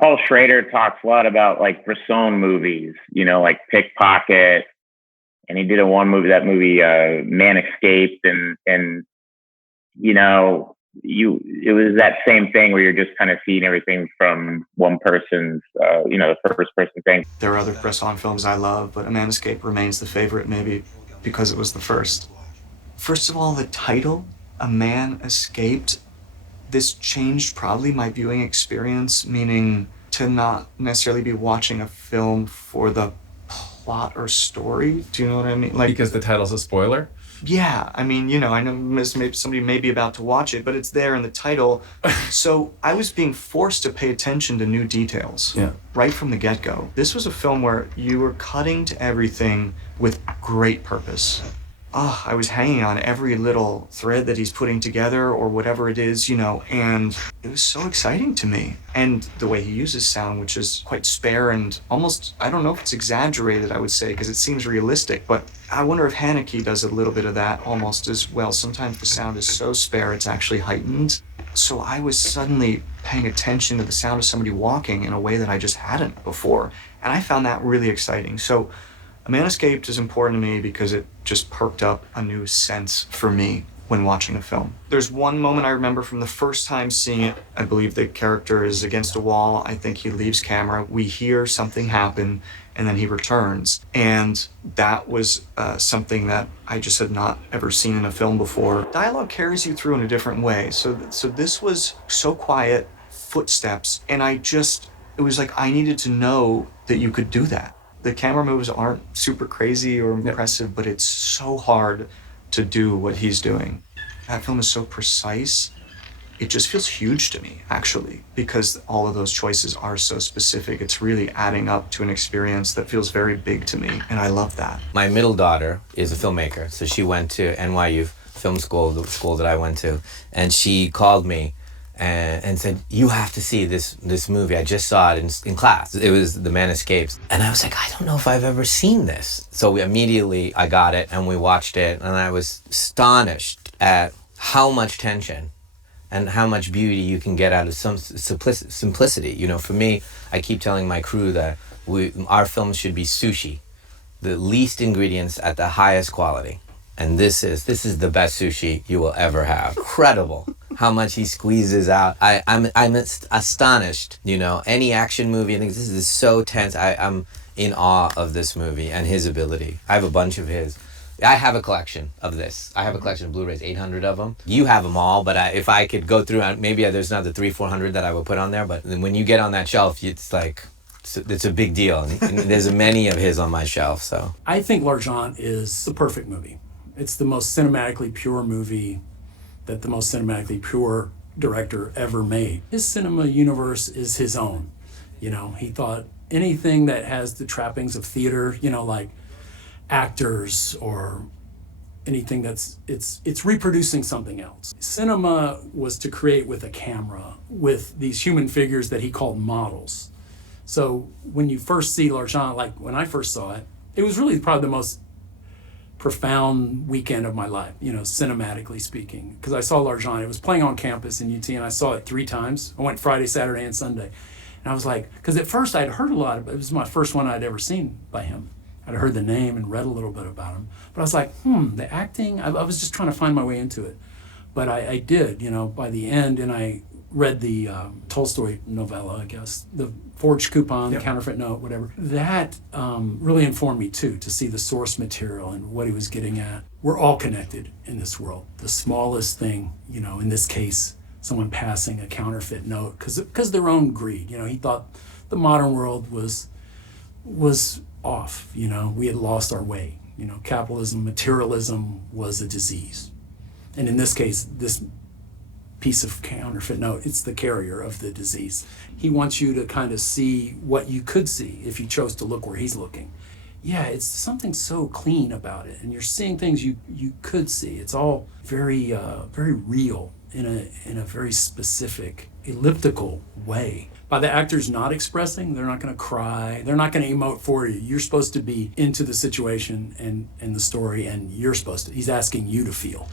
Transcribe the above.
Paul Schrader talks a lot about like Bresson movies, like Pickpocket, and he did a one movie, that movie, Man Escaped, and you know, it was that same thing where you're just kind of seeing everything from one person's, the first person thing. There are other Bresson films I love, but A Man Escape remains the favorite, maybe because it was the first. First of all, the title, A Man Escaped, this changed probably my viewing experience, meaning to not necessarily be watching a film for the plot or story. Do you know what I mean? Like, because the title's a spoiler? yeah, I mean, I know maybe somebody may be about to watch it, but it's there in the title. So I was being forced to pay attention to new details right from the get-go. This was a film where you were cutting to everything with great purpose. I was hanging on every little thread that he's putting together or whatever it is, and it was so exciting to me. And the way he uses sound, which is quite spare and almost, I don't know if it's exaggerated, I would say, because it seems realistic, but I wonder if Haneke does a little bit of that almost as well. Sometimes the sound is so spare, it's actually heightened. So I was suddenly paying attention to the sound of somebody walking in a way that I just hadn't before. And I found that really exciting. So A Man Escaped is important to me because it just perked up a new sense for me when watching a film. There's one moment I remember from the first time seeing it. I believe the character is against a wall. I think he leaves camera. We hear something happen, and then he returns. And that was something that I just had not ever seen in a film before. Dialogue carries you through in a different way. So this was so quiet, footsteps, and it was like I needed to know that you could do that. The camera moves aren't super crazy or impressive, but it's so hard to do what he's doing. That film is so precise. It just feels huge to me, actually, because all of those choices are so specific. It's really adding up to an experience that feels very big to me, and I love that. My middle daughter is a filmmaker, so she went to NYU Film School, the school that I went to, and she called me and said, you have to see this movie. I just saw it in class. It was The Man Escapes. And I was like, I don't know if I've ever seen this. So I got it and we watched it, and I was astonished at how much tension and how much beauty you can get out of some simplicity. For me, I keep telling my crew that our films should be sushi, the least ingredients at the highest quality. And this is the best sushi you will ever have. Incredible how much he squeezes out. I'm astonished. Any action movie, I think this is so tense. I'm in awe of this movie and his ability. I have a bunch of his. I have a collection of this. I have a collection of Blu-rays, 800 of them. You have them all, but if I could go through, maybe there's another 300-400 that I would put on there. But when you get on that shelf, it's like, it's a big deal. And there's many of his on my shelf. So I think L'Argent is the perfect movie. It's the most cinematically pure movie that the most cinematically pure director ever made. His cinema universe is his own. He thought anything that has the trappings of theater, like actors or anything it's reproducing something else. Cinema was to create with a camera, with these human figures that he called models. So when you first see L'Argent, like when I first saw it, it was really probably the most profound weekend of my life, cinematically speaking, because I saw L'Argent. It was playing on campus in UT, and I saw it 3 times. I went Friday, Saturday, and Sunday. And I was like, because at first I'd heard a lot of it. It was my first one I'd ever seen by him. I'd heard the name and read a little bit about him. But I was like, the acting, I was just trying to find my way into it. But I did, by the end, and I read the Tolstoy novella, I guess, the forged coupon, the counterfeit note, whatever. That really informed me too, to see the source material and what he was getting at. We're all connected in this world. The smallest thing, in this case, someone passing a counterfeit note, because their own greed. He thought the modern world was off. We had lost our way. Capitalism, materialism was a disease. And in this case, this piece of counterfeit note, it's the carrier of the disease. He wants you to kind of see what you could see if you chose to look where he's looking. Yeah, it's something so clean about it, and you're seeing things you could see. It's all very very real in a very specific elliptical way. By the actors not expressing, they're not going to cry, they're not going to emote for you. You're supposed to be into the situation and the story, and he's asking you to feel.